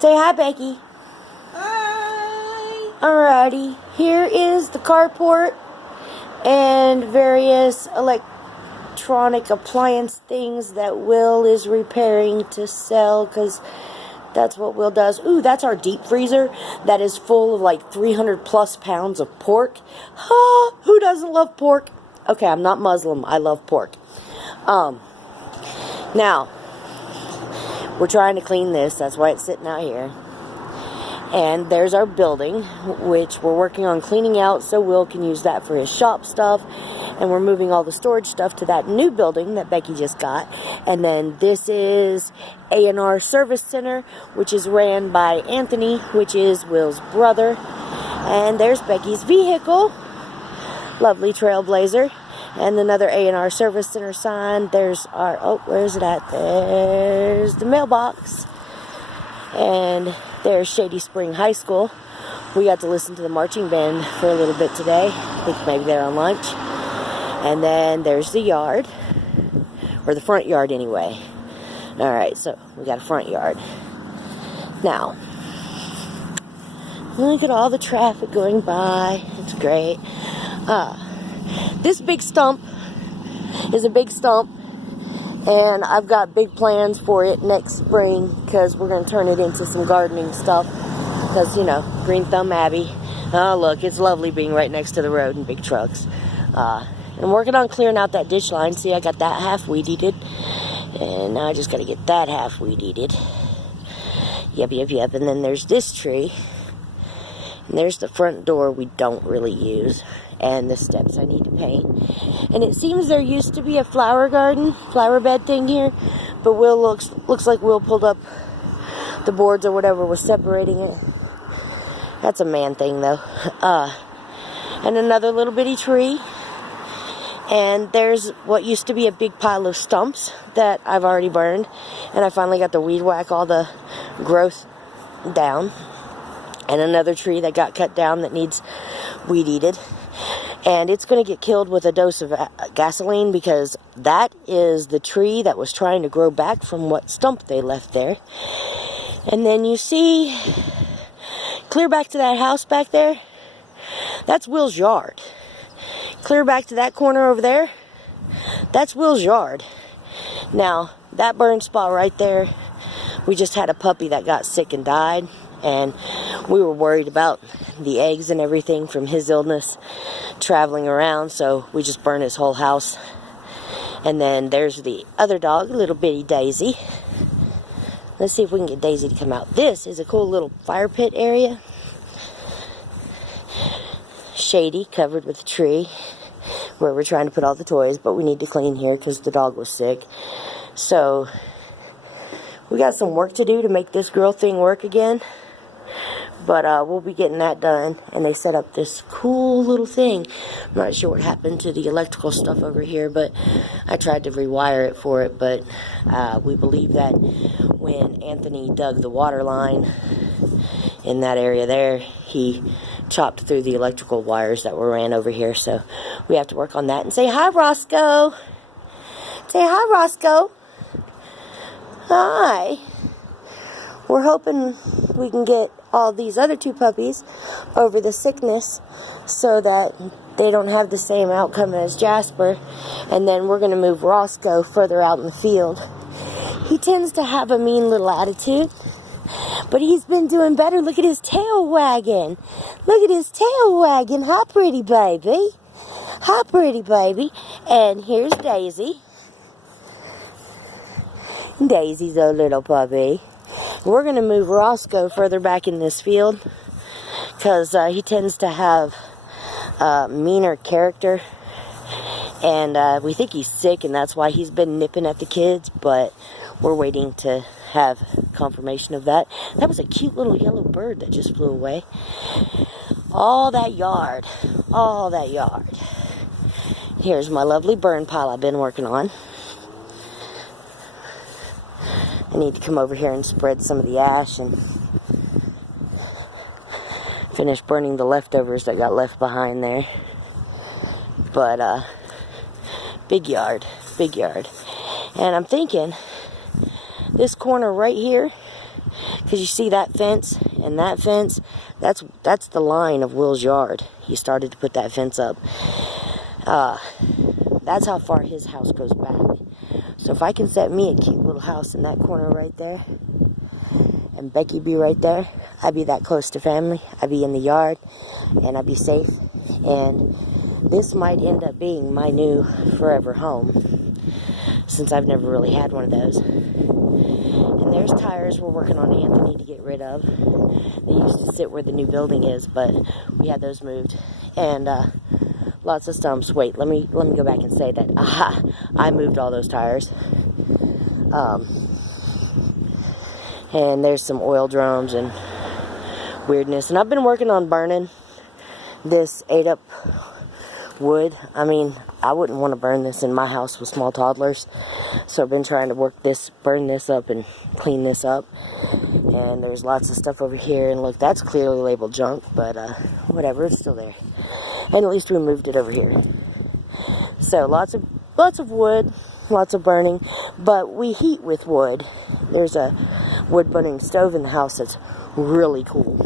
Say hi, Becky. Hi. Alrighty, here is the carport and various electronic appliance things that Will is repairing to sell, because that's what Will does. Ooh, that's our deep freezer that is full of like 300 plus pounds of pork. Who doesn't love pork? Okay, I'm not Muslim. I love pork. Now, we're trying to clean this. That's why it's sitting out here. And there's our building, which we're working on cleaning out so Will can use that for his shop stuff. And we're moving all the storage stuff to that new building that Becky just got. And then this is A&R Service Center, which is ran by Anthony, which is Will's brother. And there's Becky's vehicle. Lovely Trailblazer. And another A&R Service Center sign. There's our, oh, where's it at? There's the mailbox. And there's Shady Spring High School. We got to listen to the marching band for a little bit today. I think maybe they're on lunch. And then there's the yard. Or the front yard anyway. Alright, so we got a front yard. Now, look at all the traffic going by. It's great. This big stump is a big stump, and I've got big plans for it next spring, because we're going to turn it into some gardening stuff, because, you know, Green Thumb Abbey. Oh, look, it's lovely being right next to the road and big trucks. And I'm working on clearing out that ditch line. See, I got that half weed-eated, and now I just got to get that half weed-eated. Yep. And then there's this tree, and there's the front door we don't really use. And the steps I need to paint. And it seems there used to be a flower bed thing here, but Will looks like Will pulled up the boards or whatever was separating it. That's a man thing though. And another little bitty tree. And there's what used to be a big pile of stumps that I've already burned, and I finally got to weed whack all the growth down. And another tree that got cut down that needs weed-eated. And it's going to get killed with a dose of gasoline, because that is the tree that was trying to grow back from what stump they left there. And then you see, clear back to that house back there, that's Will's yard. Clear back to that corner over there, that's Will's yard. Now, that burn spot right there, we just had a puppy that got sick and died. And we were worried about the eggs and everything from his illness traveling around, so we just burned his whole house. And then there's the other dog, little bitty Daisy. Let's see if we can get Daisy to come out. This is a cool little fire pit area. Shady, covered with a tree, where we're trying to put all the toys, but we need to clean here because the dog was sick. So we got some work to do to make this grill thing work again. But we'll be getting that done. And they set up this cool little thing. I'm not sure what happened to the electrical stuff over here, but I tried to rewire it for it. But we believe that when Anthony dug the water line in that area there, he chopped through the electrical wires that were ran over here. So we have to work on that. And say hi, Roscoe. Say hi, Roscoe. Hi. We're hoping we can get all these other two puppies over the sickness so that they don't have the same outcome as Jasper. And then we're going to move Roscoe further out in the field. He tends to have a mean little attitude, but he's been doing better. Look at his tail wagging. Look at his tail wagging. Hi, pretty baby. Hi, pretty baby. And here's Daisy. Daisy's a little puppy. We're going to move Roscoe further back in this field because he tends to have meaner character, and we think he's sick, and that's why he's been nipping at the kids, but we're waiting to have confirmation of that. That was a cute little yellow bird that just flew away. All that yard. Here's my lovely burn pile I've been working on. I need to come over here and spread some of the ash and finish burning the leftovers that got left behind there. But, big yard. And I'm thinking, this corner right here Because you see that fence and that fence, that's the line of Will's yard. He started to put that fence up. That's how far his house goes back. So if I can set me a cute little house in that corner right there, and Becky be right there, I'd be that close to family. I'd be in the yard, and I'd be safe. And this might end up being my new forever home, since I've never really had one of those. And there's tires we're working on Anthony to get rid of. They used to sit where the new building is, but we had those moved. And lots of stumps. Wait, let me go back and say that. Aha! I moved all those tires. And there's some oil drums and weirdness. And I've been working on burning this ate-up wood. I mean, I wouldn't want to burn this in my house with small toddlers. So I've been trying to burn this up and clean this up. And there's lots of stuff over here. And look, that's clearly labeled junk, but whatever, it's still there. And at least we moved it over here. So lots of wood, lots of burning, but we heat with wood. There's a wood burning stove in the house that's really cool.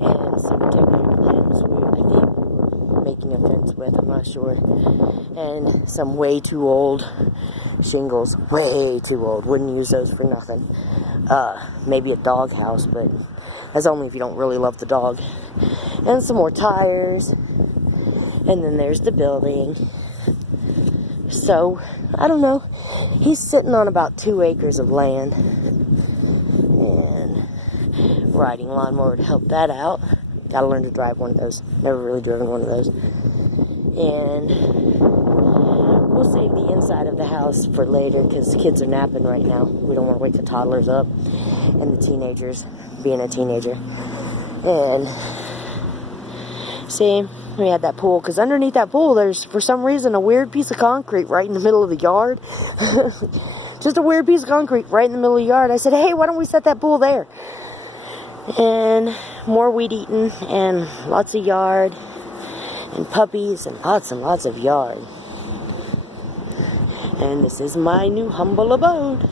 And some particular limbs I think we're making a fence with, I'm not sure. And some way too old shingles, way too old. Wouldn't use those for nothing. Maybe a dog house, but that's only if you don't really love the dog. And some more tires. And then there's the building. So, I don't know. He's sitting on about 2 acres of land. And riding a lawnmower to help that out. Gotta learn to drive one of those. Never really driven one of those. And we'll save the inside of the house for later because kids are napping right now. We don't want to wake the toddlers up and the teenagers, being a teenager. And see, we had that pool, because underneath that pool there's, for some reason, a weird piece of concrete right in the middle of the yard. Just a weird piece of concrete right in the middle of the yard. I said, hey, why don't we set that pool there? And more weed eating and lots of yard and puppies and lots of yard. And this is my new humble abode.